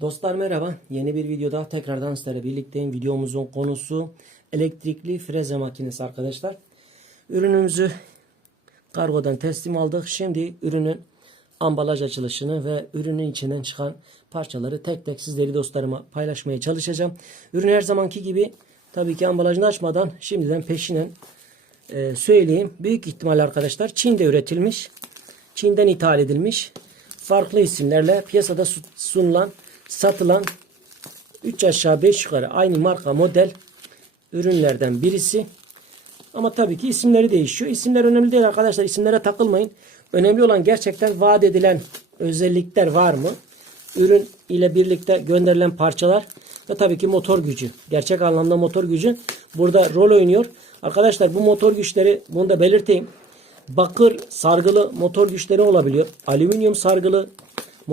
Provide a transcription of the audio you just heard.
Dostlar merhaba. Yeni bir videoda tekrardan sizlerle birlikteyim. Videomuzun konusu elektrikli freze makinesi arkadaşlar. Ürünümüzü kargodan teslim aldık. Şimdi ürünün ambalaj açılışını ve ürünün içinden çıkan parçaları tek tek sizleri dostlarıma paylaşmaya çalışacağım. Ürün her zamanki gibi tabii ki ambalajını açmadan şimdiden peşinen e, söyleyeyim. Büyük ihtimal arkadaşlar Çin'de üretilmiş. Çin'den ithal edilmiş. Farklı isimlerle piyasada su- sunulan, satılan 3 aşağı 5 yukarı aynı marka model ürünlerden birisi. Ama tabii ki isimleri değişiyor. İsimler önemli değil arkadaşlar. İsimlere takılmayın. Önemli olan gerçekten vaat edilen özellikler var mı? Ürün ile birlikte gönderilen parçalar ve tabii ki motor gücü. Gerçek anlamda motor gücü burada rol oynuyor. Arkadaşlar bu motor güçleri bunu da belirteyim. Bakır sargılı motor güçleri olabiliyor. Alüminyum sargılı